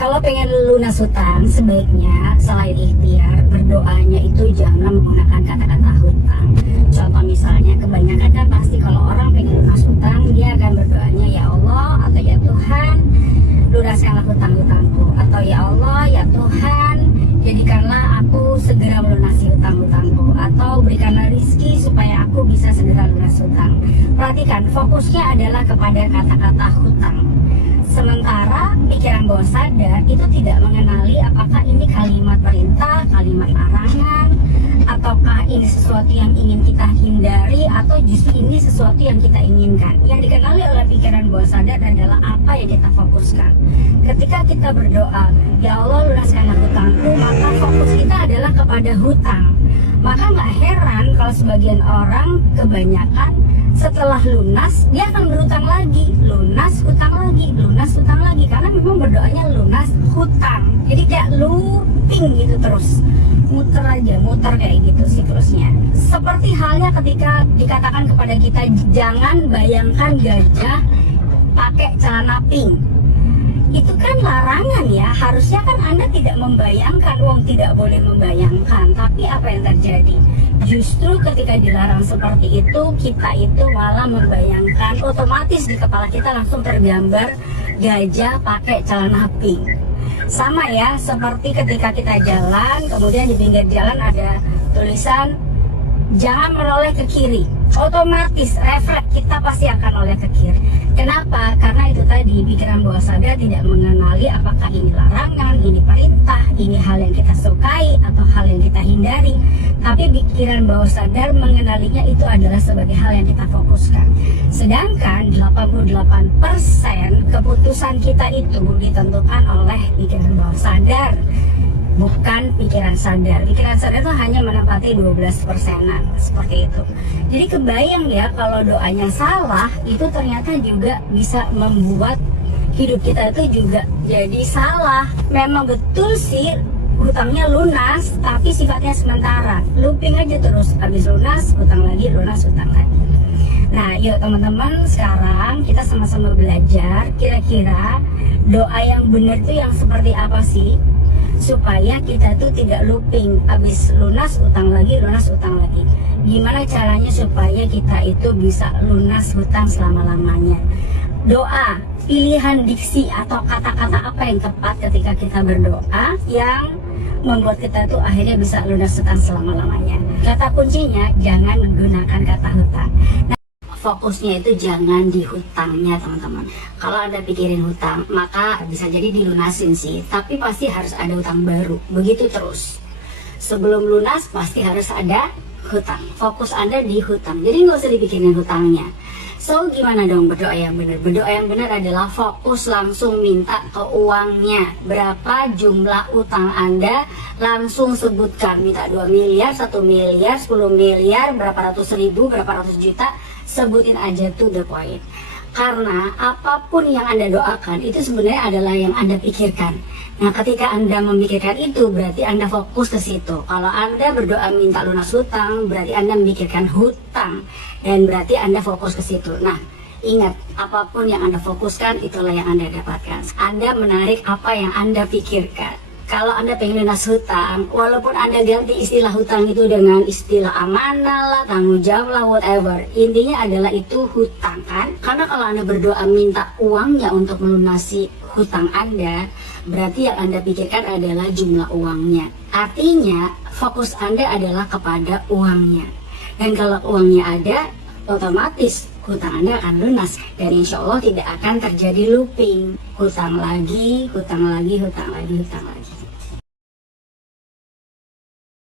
Kalau pengen lunas hutang, sebaiknya selain ikhtiar, berdoanya itu jangan menggunakan kata-kata hutang. Contoh misalnya, kebanyakan kan pasti kalau orang pengen lunas hutang, dia akan berdoanya, ya Allah atau ya Tuhan, lunaskanlah hutang-hutangku, atau ya Allah, ya Tuhan, jadikanlah aku segera melunasi hutang-hutangku, atau berikanlah rizki supaya aku bisa segera lunas hutang. Perhatikan, fokusnya adalah kepada kata-kata hutang. Sementara pikiran bawah sadar itu tidak mengenali apakah ini kalimat perintah, kalimat larangan, ataukah ini sesuatu yang ingin kita hindari, atau justru ini sesuatu yang kita inginkan. Yang dikenali oleh pikiran bawah sadar adalah apa yang kita fokuskan. Ketika kita berdoa, ya Allah lunaskanlah hutangku, maka fokus kita adalah kepada hutang. Maka nggak heran kalau sebagian orang kebanyakan setelah lunas dia akan berhutang lagi, lunas hutang lagi, lunas hutang lagi, karena memang berdoanya lunas hutang. Jadi kayak looping gitu terus, muter aja, muter kayak gitu siklusnya. Seperti halnya ketika dikatakan kepada kita jangan bayangkan gajah pakai celana pink. Itu kan larangan ya, harusnya kan Anda tidak membayangkan, tidak boleh membayangkan. Tapi apa yang terjadi? Justru ketika dilarang seperti itu, kita itu malah membayangkan, otomatis di kepala kita langsung tergambar gajah pakai celana pink. Sama ya, seperti ketika kita jalan, kemudian di pinggir jalan ada tulisan jangan menoleh ke kiri, otomatis refleks kita pasti akan noleh ke kiri. Kenapa? Karena itu tadi, pikiran bawah sadar tidak mengenali apakah ini larangan, ini perintah, ini hal yang kita sukai atau hal yang kita hindari. Tapi pikiran bawah sadar mengenalinya itu adalah sebagai hal yang kita fokuskan. Sedangkan 88% keputusan kita itu ditentukan oleh pikiran bawah sadar, bukan pikiran sadar. Pikiran sadar itu hanya menempati 12%-an, seperti itu. Jadi kebayang ya, kalau doanya salah, itu ternyata juga bisa membuat hidup kita itu juga jadi salah. Memang betul sih hutangnya lunas, tapi sifatnya sementara, looping aja terus, habis lunas, hutang lagi, lunas, hutang lagi. Nah yuk teman-teman, sekarang kita sama-sama belajar kira-kira doa yang benar itu yang seperti apa sih, supaya kita tuh tidak looping, habis lunas utang lagi, lunas utang lagi. Gimana caranya supaya kita itu bisa lunas hutang selama-lamanya? Doa, pilihan diksi atau kata-kata apa yang tepat ketika kita berdoa yang membuat kita tuh akhirnya bisa lunas hutang selama-lamanya. Kata kuncinya, jangan gunakan kata hutang. Fokusnya itu jangan di hutangnya teman-teman. Kalau Anda pikirin hutang, maka bisa jadi dilunasin sih, tapi pasti harus ada hutang baru. Begitu terus. Sebelum lunas pasti harus ada hutang. Fokus Anda di hutang, jadi nggak usah dipikirin hutangnya. So gimana dong berdoa yang benar? Berdoa yang benar adalah fokus langsung minta ke uangnya. Berapa jumlah utang Anda, langsung sebutkan. Minta 2 miliar, 1 miliar, 10 miliar, berapa ratus ribu, berapa ratus juta. Sebutin aja to the point. Karena apapun yang Anda doakan itu sebenarnya adalah yang Anda pikirkan. Nah ketika Anda memikirkan itu, berarti Anda fokus ke situ. Kalau Anda berdoa minta lunas hutang, berarti Anda memikirkan hutang, dan berarti Anda fokus ke situ. Nah ingat, apapun yang Anda fokuskan, itulah yang Anda dapatkan. Anda menarik apa yang Anda pikirkan. Kalau Anda pengen lunas hutang, walaupun Anda ganti istilah hutang itu dengan istilah amanah lah, tanggung jawab lah, whatever, intinya adalah itu hutang kan? Karena kalau Anda berdoa minta uangnya untuk melunasi hutang Anda, berarti yang Anda pikirkan adalah jumlah uangnya. Artinya fokus Anda adalah kepada uangnya. Dan kalau uangnya ada, otomatis hutang Anda akan lunas, dan insya Allah tidak akan terjadi looping, hutang lagi, hutang lagi, hutang lagi, hutang lagi.